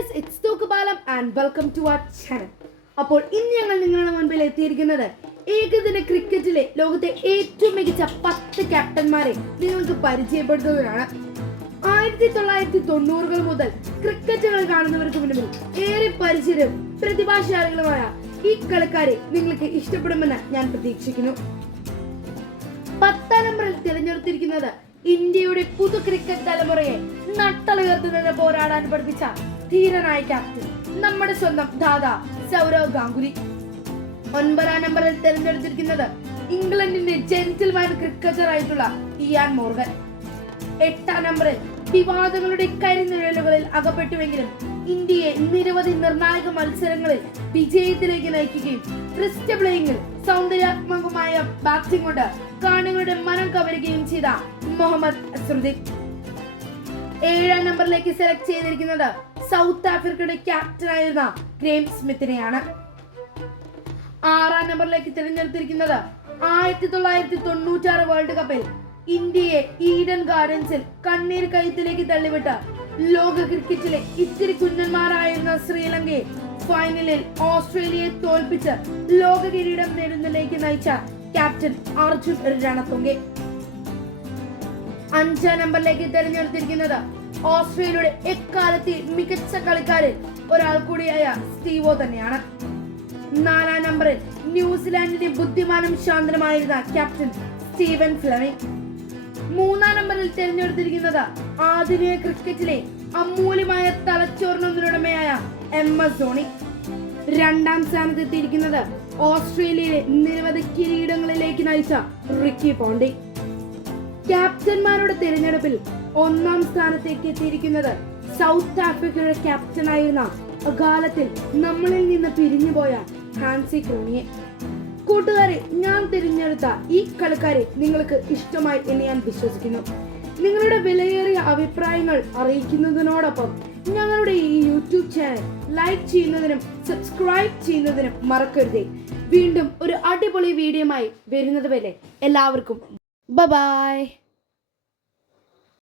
Guys, it's Thookkupalam and welcome to our channel. അപ്പോൾ ഇന്ന് ഞങ്ങൾ നിങ്ങളുടെ മുൻപിൽ എത്തിയിരിക്കുന്നത് ഏകദിന ക്രിക്കറ്റിലെ ലോകത്തെ ഏറ്റവും മികച്ച 10 ക്യാപ്റ്റന്മാരെ നിങ്ങൾക്ക് പരിചയപ്പെടുത്തുന്നതാണ്. 1990-കൾ മുതൽ ക്രിക്കറ്റുകൾ കാണുന്നവർക്ക് മുന്നിൽ ഏറെ പരിചയവും പ്രതിഭാശാലികളുമായ ഈ കളിക്കാരെ നിങ്ങൾക്ക് ഇഷ്ടപ്പെടുമെന്ന് ഞാൻ പ്രതീക്ഷിക്കുന്നു. 10ാം നമ്പറിൽ തിരഞ്ഞെടുത്തിരിക്കുന്നത് ഇന്ത്യയുടെ പുതു ക്രിക്കറ്റ് തലമുറയെ നട്ടലുയർത്തുന്നത് പോരാടാൻ പഠിപ്പിച്ച ധീരനായ ക്യാപ്റ്റൻ, നമ്മുടെ സ്വന്തം ദാദാ സൗരവ് ഗാംഗുലി. 9ാം നമ്പറിൽ തിരഞ്ഞെടുത്തിരിക്കുന്നത് ഇംഗ്ലണ്ടിന്റെ ജെന്റിൽമാൻ ക്രിക്കറ്റർ ആയിട്ടുള്ള ഇയാൻ മോർഗൻ. 8ാം നമ്പറിൽ വിവാദങ്ങളുടെ കരിനിഴലുകളിൽ അകപ്പെട്ടുവെങ്കിലും ഇന്ത്യയെ നിരവധി നിർണായക മത്സരങ്ങളിൽ വിജയത്തിലേക്ക് നയിക്കുകയും ക്രിസ്റ്റ് പ്ലേയിങ്ങിൽ സൗന്ദര്യാത്മകമായ ബാറ്റിംഗ് കൊണ്ട് കാണികളുടെ മനം കവരുകയും ചെയ്ത മുഹമ്മദ് അസ്റുദ്ദീൻ. 7ാം നമ്പറിലേക്ക് സെലക്ട് ചെയ്തിരിക്കുന്നത് സൗത്ത് ആഫ്രിക്കയുടെ ക്യാപ്റ്റനായിരുന്ന ഗ്രേം സ്മിത്തിനെയാണ്. 6ാം നമ്പറിലേക്ക് തിരഞ്ഞെടുത്തിരിക്കുന്നത് 1996 വേൾഡ് കപ്പിൽ ഇന്ത്യയെ ഈഡൻ ഗാർഡൻസിൽ കണ്ണീർ കയത്തിലേക്ക് തള്ളിവിട്ട ലോക ക്രിക്കറ്റിലെ ഇത്തിരി കുഞ്ഞന്മാരായിരുന്ന ശ്രീലങ്കയെ ഫൈനലിൽ ഓസ്ട്രേലിയയെ തോൽപ്പിച്ച് ലോക കിരീടം നേടുന്നതിലേക്ക് നയിച്ച ക്യാപ്റ്റൻ അർജുൻ രണതുംഗെ. 5ാം നമ്പറിലേക്ക് തിരഞ്ഞെടുത്തിരിക്കുന്നത് ഓസ്ട്രേലിയയുടെ എക്കാലത്തെ മികച്ച കളിക്കാരിൽ ഒരാൾ കൂടിയായ സ്റ്റീവോ തന്നെയാണ്. 4ാം നമ്പറിൽ ന്യൂസിലാൻഡിന്റെ ബുദ്ധിമാനും ശാന്തനുമായിരുന്ന ക്യാപ്റ്റൻ സ്റ്റീവൻ ഫ്ലെമിംഗ്. 3ാം നമ്പറിൽ തിരഞ്ഞെടുത്തിരിക്കുന്നത് ആധുനിക ക്രിക്കറ്റിലെ അമൂല്യമായ തലച്ചോറിനൊന്നിനുടമയായ MS ധോണി. 2ാം സ്ഥാനത്തെത്തിയിരിക്കുന്നത് ഓസ്ട്രേലിയയിലെ നിരവധി കിരീടങ്ങളിലേക്ക് നയിച്ച റിക്കി പോണ്ടിംഗ്. ക്യാപ്റ്റന്മാരുടെ തിരഞ്ഞെടുപ്പിൽ 1ാം സ്ഥാനത്തേക്ക് എത്തിയിരിക്കുന്നത് സൗത്ത് ആഫ്രിക്കയുടെ ക്യാപ്റ്റനായിരുന്ന അകാലത്തിൽ നമ്മളിൽ നിന്ന് പിരിഞ്ഞുപോയ ഹാൻസി ക്രോണിയെ. കൂട്ടുകാരെ, ഞാൻ തിരഞ്ഞെടുത്ത ഈ കളിക്കാരെ നിങ്ങൾക്ക് ഇഷ്ടമായി എന്ന് ഞാൻ വിശ്വസിക്കുന്നു. നിങ്ങളുടെ വിലയേറിയ അഭിപ്രായങ്ങൾ അറിയിക്കുന്നതിനോടൊപ്പം ഞങ്ങളുടെ ഈ യൂട്യൂബ് ചാനൽ ലൈക്ക് ചെയ്യുന്നതിനും സബ്സ്ക്രൈബ് ചെയ്യുന്നതിനും മറക്കരുതേ. വീണ്ടും ഒരു അടിപൊളി വീഡിയോയുമായി വരുന്നത് വരെ എല്ലാവർക്കും ബൈ.